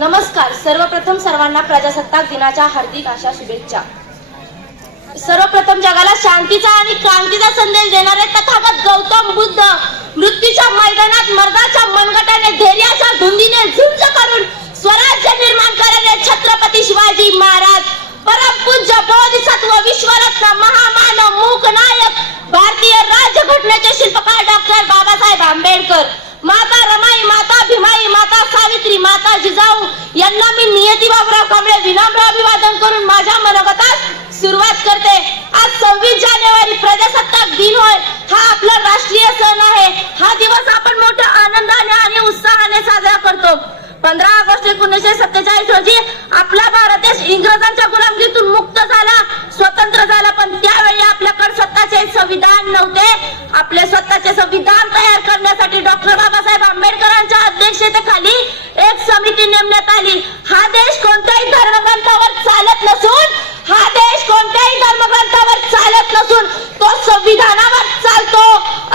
नमस्कार. सर्वप्रथम सर्वांना प्रजासत्ताक दिनाच्या हार्दिक आशा शुभेच्छा. सर्वप्रथम जगाला शांतीचा आणि क्रांतीचा संदेश देणारे तथागत गौतम बुद्ध मृत्यूच्या मैदानात मर्दाच्या मनगटाने धैर्याच्या धुंदीने झुंज करून स्वराज्य निर्माण करणारे छत्रपती शिवाजी महाराज. परमपूज्य बोधिसत्व विश्वरत्न महा मूक नायक भारतीय राज्यघटनेचे शिल्पकार डॉक्टर बाबासाहेब आंबेडकर माता रमाई माता भीमाई माता सावित्री माता जिजाऊ यांना मी नियती बाबराव कांबळे विनम्र अभिवादन करून माझ्या मनोगतात सुरुवात करते. आज सव्वीस जानेवारी प्रजासत्ताक दिन होय. हा आपला राष्ट्रीय सण आहे. हा दिवस आपण मोठ्या आनंदाने आणि उत्साहाने साजरा करतो. पंधरा ऑगस्ट एकोणीसशे सत्तेचाळीस रोजी आपला भारत देश इंग्रजांच्या गुलामगिरीतून मुक्त झाला स्वतंत्र झाला. पण त्यावेळी आपल्याकडे स्वतःचे संविधान नव्हते. आपले स्वतःचे संविधान तयार करण्यासाठी डॉक्टर बाबासाहेब आंबेडकरांच्या अध्यक्षतेखाली एक समिती नेमण्यात आली. हा देश कोणत्याही धर्मग्रंथावर चालत नसून हा देश कोणत्याही धर्मग्रंथावर चालत नसून तो संविधानावर चालतो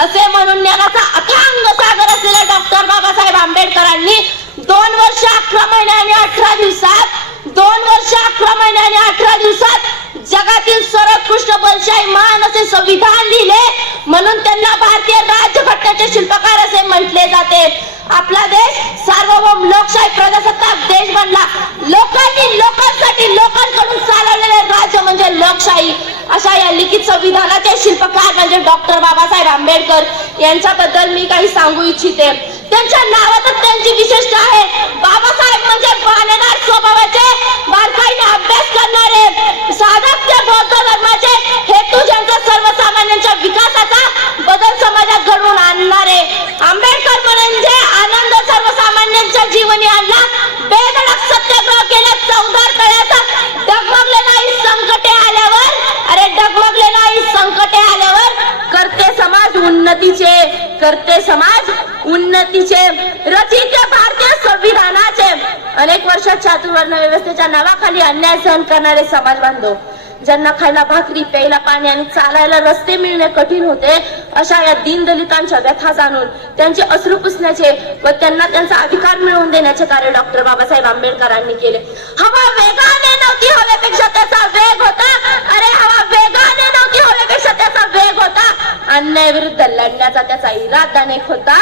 असे म्हणून ज्ञानाचा अथांग सागर असलेल्या डॉक्टर बाबासाहेब आंबेडकरांनी दोन वर्ष अकरा महिने आणि अठरा दिवसात दोन वर्ष अकरा महिने आणि अठरा दिवसात जगातील सर्वोत्कृष्ट बलशाही महान असे संविधान लिहिले म्हणून त्यांना भारतीय राज्यघटनेचे शिल्पकार असे म्हटले जाते. आपला देश सार्वभौम लोकशाही प्रजासत्ताक देश बनला. लोकांनी लोकांसाठी लोकांकडून चालवलेले राज्य म्हणजे लोकशाही. अशा या लिखित संविधानाचे शिल्पकार म्हणजे डॉक्टर बाबासाहेब आंबेडकर यांच्याबद्दल मी काही सांगू इच्छिते. त्यांच्या नावातच त्यांची विशेषता आहे बाबा उन्नतीचे करते समाज उन्नतीचे रचिते भारतीय संविधानाचे. अनेक वर्ष चातुर्वर्ण व्यवस्थेच्या नावाखाली अन्याय सहन करणारे समाज बांधव ज्यांना खायला भाकरी प्यायला पाणी आणि चालायला रस्ते मिळणे कठीण होते अशा या दीनदलितांच्या व्यथा जाणून त्यांचे अश्रू पुसण्याचे व त्यांना त्यांचा अधिकार मिळवून देण्याचे कार्य डॉक्टर बाबासाहेब आंबेडकरांनी केले. हवा वेगा नव्हती हवेपेक्षा त्याचा वेग होता अरे हवा वेगाने नव्हती हवेपेक्षा त्याचा वेग होता अन्यायाविरुद्ध लढण्याचा त्याचा इरादा अनेक होता.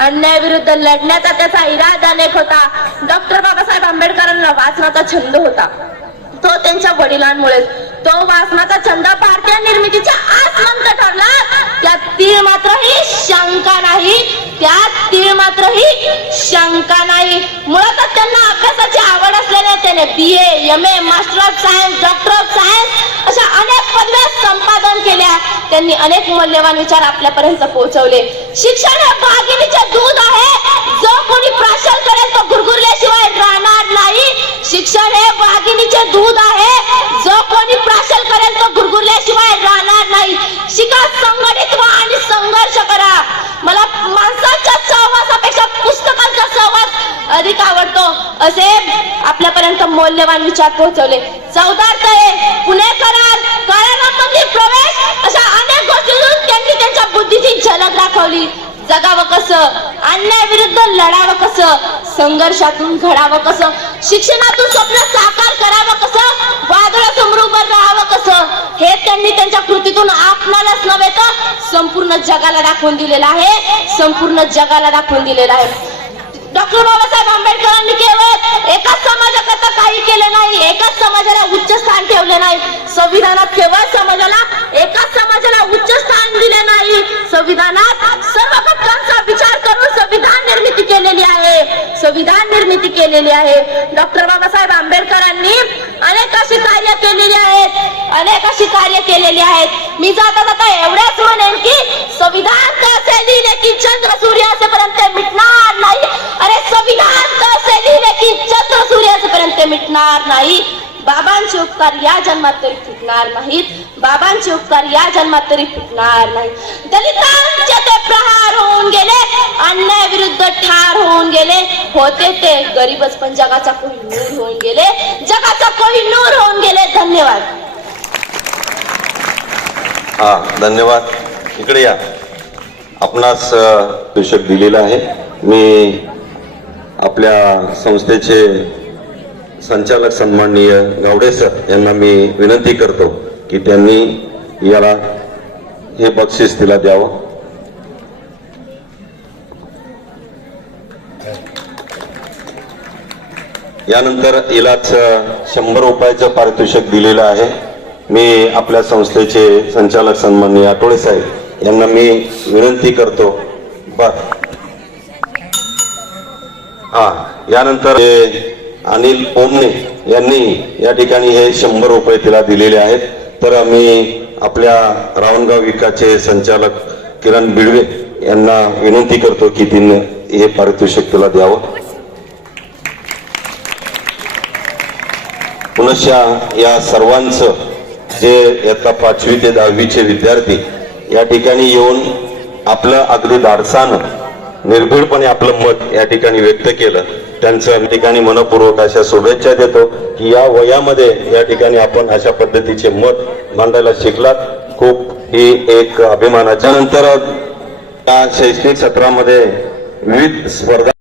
अन्यायाविरुद्ध लढण्याचा त्याचा इरादा अनेक होता. डॉक्टर बाबासाहेब आंबेडकरांना वाचनाचा छंद होता. तो त्यांच्या वडिलांमुळे तो वाचनाचा छंद भारतीय निर्मितीच्या आसमंत ठरला. त्यात ती मात्र ही शंका नाही. त्यात बाबतीत मात्र ही शंका नाही. मुळातच त्यांना अभ्यासाची आवड असलेल्या त्याने B A M A master of science doctor of science अशा अनेक पदव्या संपादन केल्या. त्यांनी अनेक मौल्यवान विचार आपल्यापर्यंत पोहोचवले. शिक्षण हे भागिनीचे दूध आहे. जो कोणी प्राशल करेल तो गुरगुरल्याशिवाय राहणार नाही. शिक्षण हे वाघिणीचे दूध आहे. जो कोणी प्राशल करेल तो गुरगुरल्याशिवाय राहणार नाही. शिका संघटित मौल्यवान विचार पोहोचवले. चौदार तळे पुणे करार काळारामध्ये प्रवेश अशा अनेक गोष्टीतून त्यांनी त्यांच्या बुद्धीची झलक दाखवली. जगावं कसं अन्याय विरुद्ध लढावं कसं संघर्षातून घडावं कसं शिक्षणातून स्वप्न साकार करावं कसं वादळासमोर उभं राहावं कसं हे त्यांनी त्यांच्या कृतीतून आपणालाच नव्हे तर संपूर्ण जगाला दाखवून दिलेलं आहे. संपूर्ण जगाला दाखवून दिलेलं आहे. डॉक्टर बाबासाहेब आंबेडकरांनी केवळ एकाच समाजाकरता काही केलं नाही एकाच समाजाला उच्च स्थान ठेवले नाही. संविधानात केवळ समाजाला एकाच समाजाला उच्च स्थान दिले नाही. संविधानात सर्व घटकांचा विचार करून संविधान निर्मिती केलेली आहे. संविधान निर्मिती केलेली आहे. डॉक्टर बाबासाहेब आंबेडकरांनी अनेक अशी कार्य केलेली आहेत. अनेक अशी कार्य केलेली आहेत. मी जाताना काय एवढ्याच म्हणेन की संविधान कसे लिहिले की चंद्र सूर्य असेपर्यंत मिटणार नाही. अरे संविधान कसे लिहिले की चंद्र सूर्य असेपर्यंत मिटणार नाही. बाबांचे उपकार या जन्मात तरी फुटणार नाहीत. बाबांचे उपकार या जन्मात तरी फुटणार नाही. दलितांचे ते प्रहार होऊन गेले अन्याय विरुद्ध ठार होऊन गेले. होते ते गरीबच पण जगाचा कोहिनूर होऊन गेले. जगाचा कोहिनूर होऊन गेले. धन्यवाद. हा धन्यवाद. इकडे या. आपणास शीर्षक दिलेलं आहे. मी आपल्या संस्थेचे संचालक सन्माननीय गावडे सर यांना मी विनंती करतो की त्यांनी याला हे बक्षीस तिला द्यावं. यानंतर हिलाच शंभर रुपयाचं पारितोषिक दिलेलं आहे. मी आपल्या संस्थेचे संचालक सन्माननीय आठवडे साहेब यांना मी विनंती करतो. बर हा यानंतर हे अनिल ओमने यांनी या ठिकाणी हे शंभर रुपये तिला दिलेले आहेत. तर मी आपल्या रावणगाव विकासचे संचालक किरण बिडवे यांना विनंती करतो की तिने हे पारितोषिक तिला द्यावं. पुनश्च या सर्वांचं जे इयत्ता पाचवी ते दहावीचे विद्यार्थी या ठिकाणी येऊन आपलं अगदी धाडसानं निर्भीडपणे आपलं मत या ठिकाणी व्यक्त केलं. त्यांचं या ठिकाणी मनपूर्वक अशा शुभेच्छा देतो की या वयामध्ये या ठिकाणी आपण अशा पद्धतीचे मत मांडायला शिकलात. खूप ही एक अभिमानाच्या नंतर या शैक्षणिक सत्रामध्ये विविध स्पर्धा